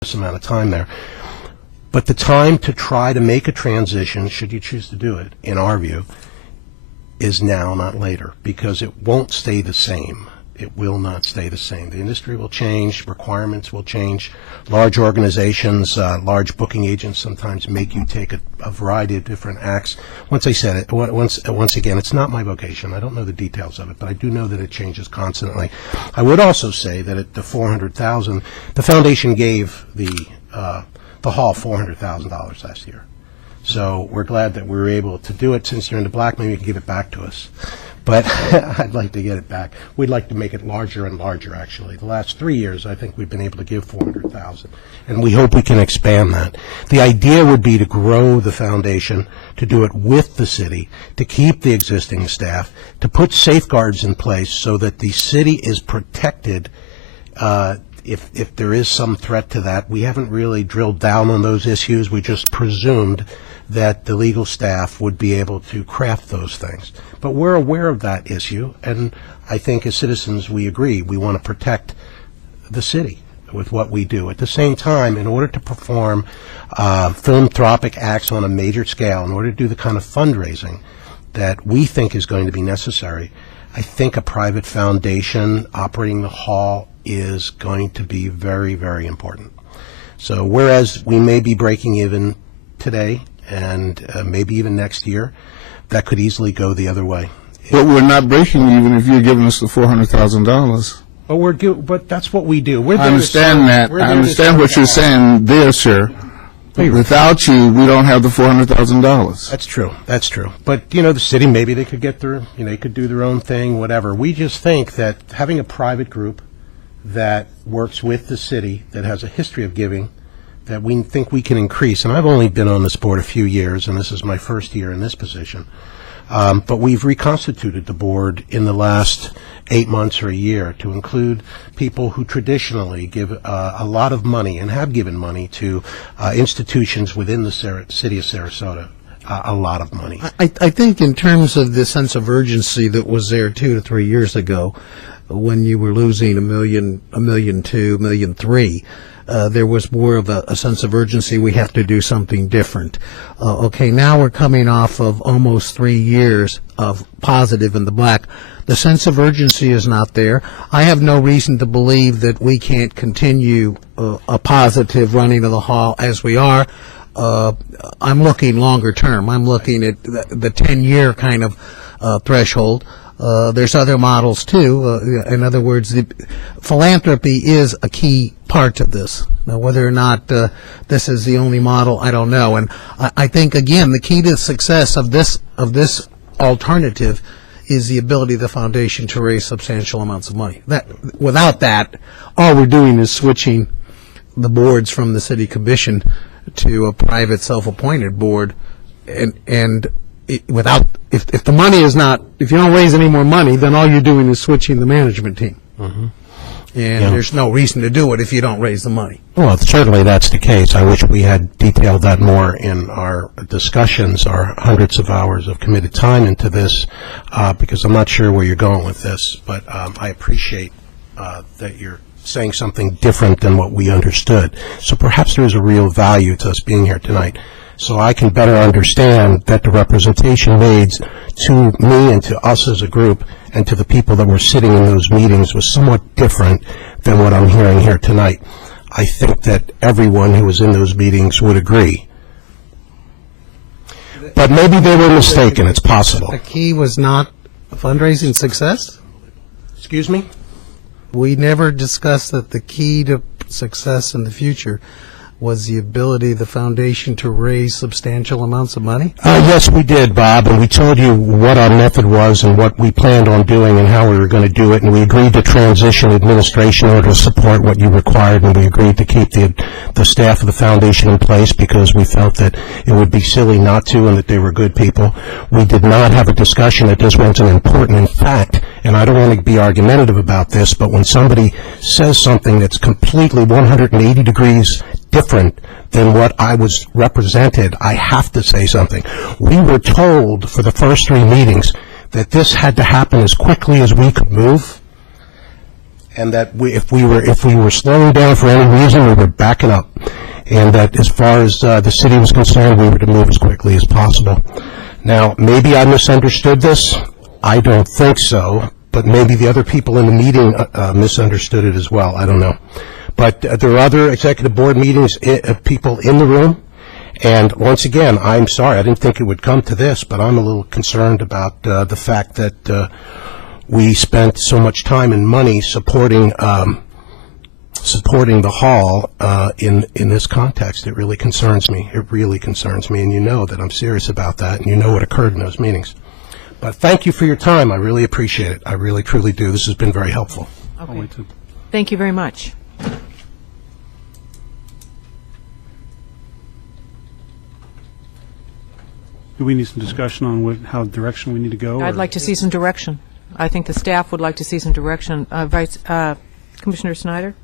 this amount of time there. But the time to try to make a transition, should you choose to do it, in our view, is now, not later, because it won't stay the same. It will not stay the same. The industry will change, requirements will change. Large organizations, large booking agents sometimes make you take a variety of different acts. Once again, it's not my vocation. I don't know the details of it, but I do know that it changes constantly. I would also say that at the $400,000, the foundation gave the hall $400,000 last year. So we're glad that we were able to do it. Since you're in the black, maybe you can give it back to us. But I'd like to get it back. We'd like to make it larger and larger, actually. The last 3 years, I think we've been able to give $400,000, and we hope we can expand that. The idea would be to grow the foundation, to do it with the city, to keep the existing staff, to put safeguards in place so that the city is protected if there is some threat to that. We haven't really drilled down on those issues. We just presumed that the legal staff would be able to craft those things. But we're aware of that issue, and I think as citizens we agree. We want to protect the city with what we do. At the same time, in order to perform philanthropic acts on a major scale, in order to do the kind of fundraising that we think is going to be necessary, I think a private foundation operating the hall is going to be very, very important. So whereas we may be breaking even today and maybe even next year, that could easily go the other way. But we're not breaking even if you're giving us the $400,000. But that's what we do. I understand that. I understand what you're saying there, sir. Without you, we don't have the $400,000. That's true. That's true. But, you know, the city, maybe they could get through, they could do their own thing, whatever. We just think that having a private group that works with the city, that has a history of giving, that we think we can increase. And I've only been on this board a few years, and this is my first year in this position. But we've reconstituted the board in the last 8 months or a year to include people who traditionally give a lot of money and have given money to institutions within the city of Sarasota. A lot of money. I think in terms of the sense of urgency that was there 2 to 3 years ago, when you were losing $1 million, $1.2 million, $1.3 million, there was more of a sense of urgency. We have to do something different. Okay, now we're coming off of almost 3 years of positive in the black. The sense of urgency is not there. I have no reason to believe that we can't continue a positive running of the hall as we are. I'm looking longer term. I'm looking at the 10-year kind of threshold. There's other models too. In other words, philanthropy is a key part of this. Now, whether or not this is the only model, I don't know. And I think again, the key to the success of this alternative is the ability of the foundation to raise substantial amounts of money. Without that, all we're doing is switching the boards from the city commission to a private self-appointed board, and if the money is not, if you don't raise any more money, then all you're doing is switching the management team. Mm-hmm. And there's no reason to do it if you don't raise the money. Well, certainly that's the case. I wish we had detailed that more in our discussions, our hundreds of hours of committed time into this, because I'm not sure where you're going with this, but I appreciate that you're saying something different than what we understood. So perhaps there is a real value to us being here tonight, so I can better understand that the representation made to me and to us as a group and to the people that were sitting in those meetings was somewhat different than what I'm hearing here tonight. I think that everyone who was in those meetings would agree. But maybe they were mistaken. It's possible. The key was not fundraising success? Excuse me? We never discussed that the key to success in the future was the ability of the foundation to raise substantial amounts of money? Yes, we did, Bob, and we told you what our method was and what we planned on doing and how we were going to do it, and we agreed to transition administration in order to support what you required, and we agreed to keep the staff of the foundation in place because we felt that it would be silly not to and that they were good people. We did not have a discussion that this wasn't important. In fact, and I don't want to be argumentative about this, but when somebody says something that's completely 180 degrees different than what I was represented, I have to say something. We were told for the first 3 meetings that this had to happen as quickly as we could move, and that if we were slowing down for any reason, we were backing up, and that as far as the city was concerned, we were to move as quickly as possible. Now, maybe I misunderstood this. I don't think so, but maybe the other people in the meeting misunderstood it as well. I don't know. But there are other executive board meetings, people in the room, and once again, I'm sorry, I didn't think it would come to this, but I'm a little concerned about the fact that we spent so much time and money supporting the hall in this context. It really concerns me. It really concerns me, and you know that I'm serious about that, and you know what occurred in those meetings. But thank you for your time. I really appreciate it. I really, truly do. This has been very helpful. Okay. Thank you very much. Do we need some discussion on how direction we need to go? I'd like to see some direction. I think the staff would like to see some direction. Commissioner Snyder?